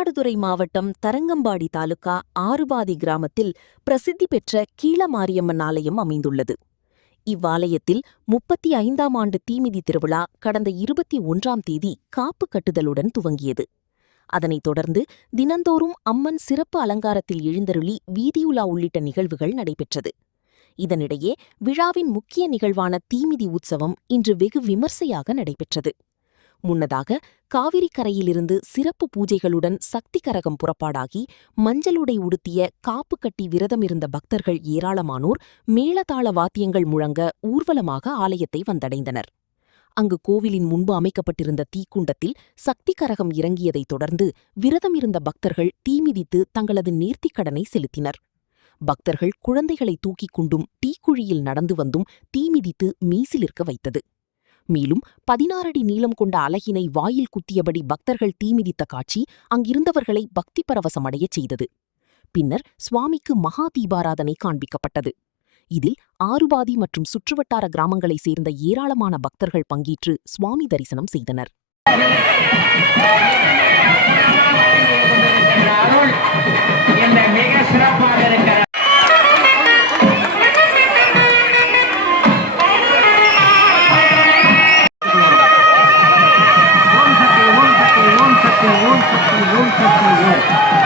மயிலாடுதுறை மாவட்டம் தரங்கம்பாடி தாலுகா ஆறுபாதி கிராமத்தில் பிரசித்தி பெற்ற கீழமாரியம்மன் ஆலயம் அமைந்துள்ளது. இவ்வாலயத்தில் 35ஆம் ஆண்டு தீமிதி திருவிழா கடந்த 21ஆம் தேதி காப்பு கட்டுதலுடன் துவங்கியது. அதனைத் தொடர்ந்து தினந்தோறும் அம்மன் சிறப்பு அலங்காரத்தில் எழுந்தருளி வீதியுலா உள்ளிட்ட நிகழ்வுகள் நடைபெற்றது. இதனிடையே விழாவின் முக்கிய நிகழ்வான தீமிதி உற்சவம் இன்று வெகு விமர்சையாக நடைபெற்றது. முன்னதாக காவிரி கரையிலிருந்து சிறப்பு பூஜைகளுடன் சக்தி கரகம் புறப்பாடாகி மஞ்சளுடை உடுத்திய காப்பு கட்டி விரதமிருந்த பக்தர்கள் ஏராளமானோர் மேளதாள வாத்தியங்கள் முழங்க ஊர்வலமாக ஆலயத்தை வந்தடைந்தனர். அங்கு கோவிலின் முன்பு அமைக்கப்பட்டிருந்த தீக்குண்டத்தில் சக்தி கரகம் இறங்கியதைத் தொடர்ந்து விரதமிருந்த பக்தர்கள் தீமிதித்து தங்களது நேர்த்திக்கடனை செலுத்தினர். பக்தர்கள் குழந்தைகளை தூக்கிக் கொண்டும் தீக்குழியில் நடந்து வந்தும் தீமிதித்து மீசிலிருக்க வைத்தது. மேலும் 16 அடி நீளம் கொண்ட அலகினை வாயில் குத்தியபடி பக்தர்கள் தீமிதித்த காட்சி அங்கிருந்தவர்களை பக்தி பரவசமடையச் செய்தது. பின்னர் சுவாமிக்கு மகா தீபாராதனை காண்பிக்கப்பட்டது. இதில் ஆறுபாதி மற்றும் சுற்றுவட்டார கிராமங்களைச் சேர்ந்த ஏராளமான பக்தர்கள் பங்கேற்று சுவாமி தரிசனம் செய்தனர். ஓம் சக்தி ஓம் சக்தி ஓம் சக்தி ஓம்.